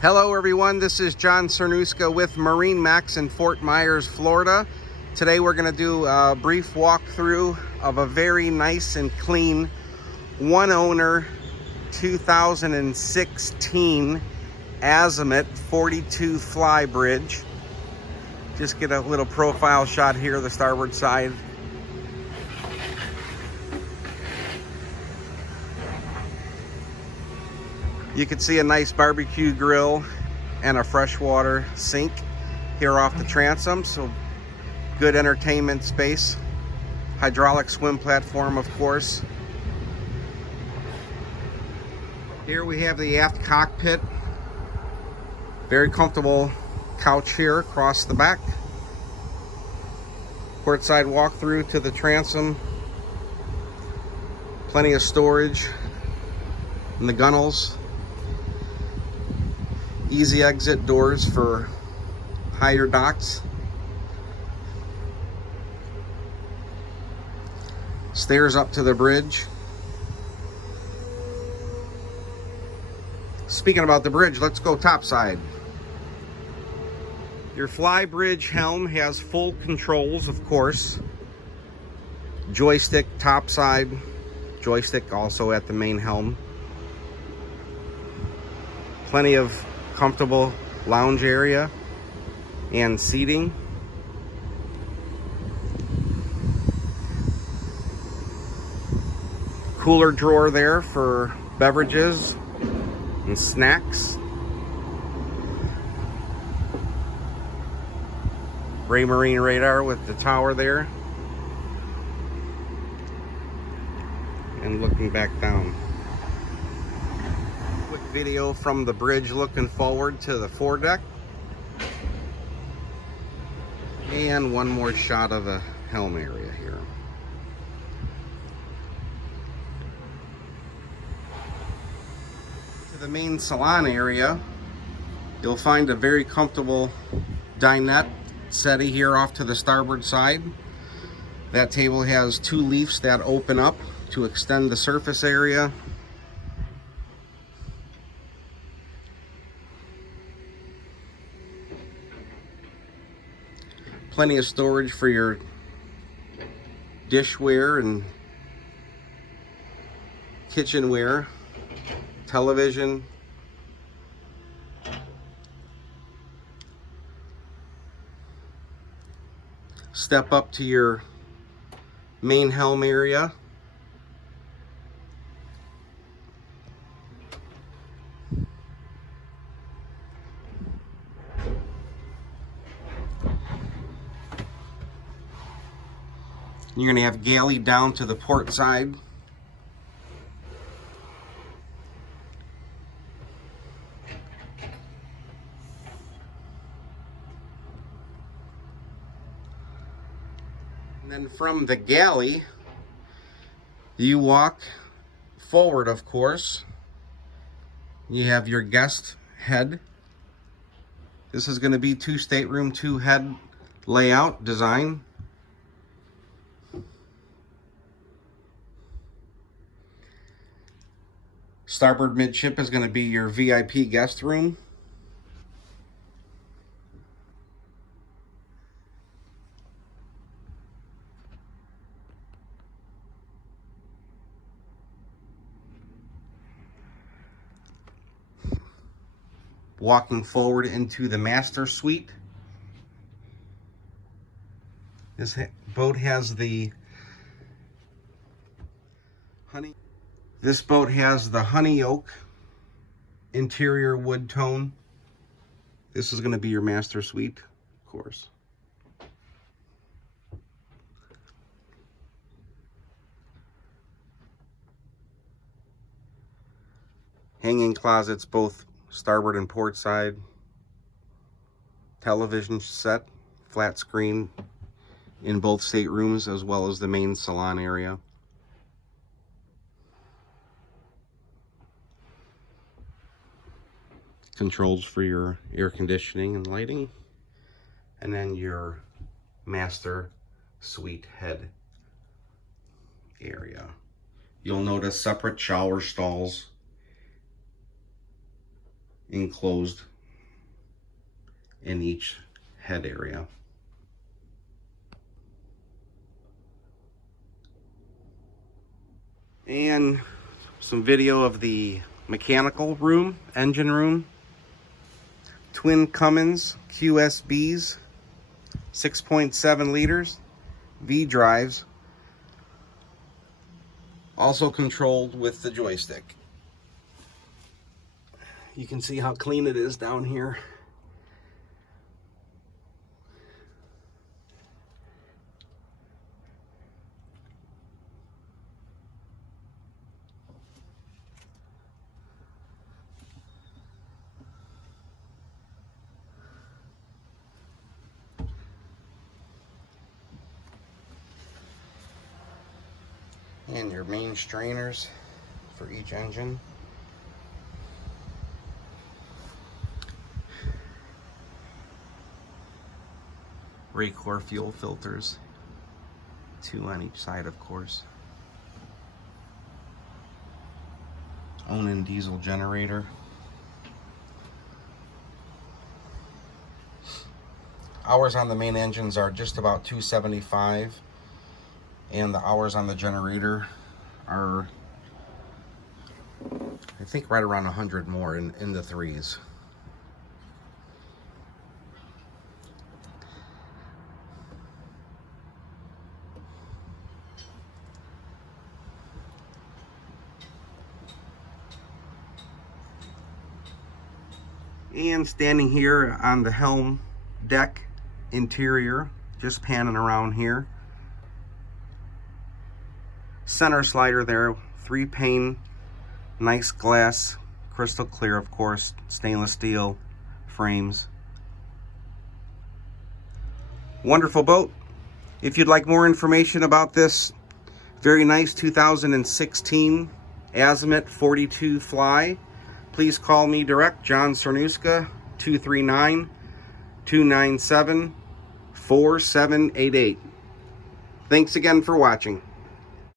Hello everyone, this is John Cernuska with MarineMax in Fort Myers, Florida. Today we're going to do a brief walkthrough of a very nice and clean one owner 2016 Azimut 42 Flybridge. Just get a little profile shot here, the starboard side. You can see a nice barbecue grill and a freshwater sink here off the transom, so good entertainment space. Hydraulic swim platform, of course. Here we have the aft cockpit. Very comfortable couch here across the back. Portside walkthrough to the transom. Plenty of storage in the gunnels. Easy exit doors for higher docks. Stairs up to the bridge. Speaking about the bridge, let's go topside. Your Flybridge helm has full controls, of course. Joystick topside, joystick also at the main helm. Plenty of comfortable lounge area and seating. Cooler drawer there for beverages and snacks. Raymarine radar with the tower there. And looking back down. Quick video from the bridge looking forward to the foredeck. And one more shot of the helm area here. To the main salon area, you'll find a very comfortable dinette settee here off to the starboard side. That table has two leaves that open up to extend the surface area. Plenty of storage for your dishware and kitchenware, television. Step up to your main helm area. You're going to have galley down to the port side. And then from the galley, you walk forward, of course. You have your guest head. This is going to be 2 stateroom, 2 head layout design. Starboard midship is going to be your VIP guest room. Walking forward into the master suite. This boat has the honey. This boat has the honey oak interior wood tone. This is going to be your master suite, of course. Hanging closets, both starboard and port side. Television set, flat screen in both staterooms as well as the main salon area. Controls for your air conditioning and lighting. And then your master suite head area. You'll notice separate shower stalls enclosed in each head area. And some video of the mechanical room, engine room. Twin Cummins QSBs, 6.7 liters, V drives, also controlled with the joystick. You can see how clean it is down here. And your main strainers for each engine. Raycor fuel filters, 2 on each side, of course. Onan diesel generator. Hours on the main engines are just about 275, and the hours on the generator are, I think, right around 100 more, in the threes. And standing here on the Helm Deck interior, just panning around here. Center slider there, 3-pane, nice glass, crystal clear, of course, stainless steel frames. Wonderful boat. If you'd like more information about this very nice 2016 Azimut 42 Fly, please call me direct, John Cernuska, 239-297-4788. Thanks again for watching.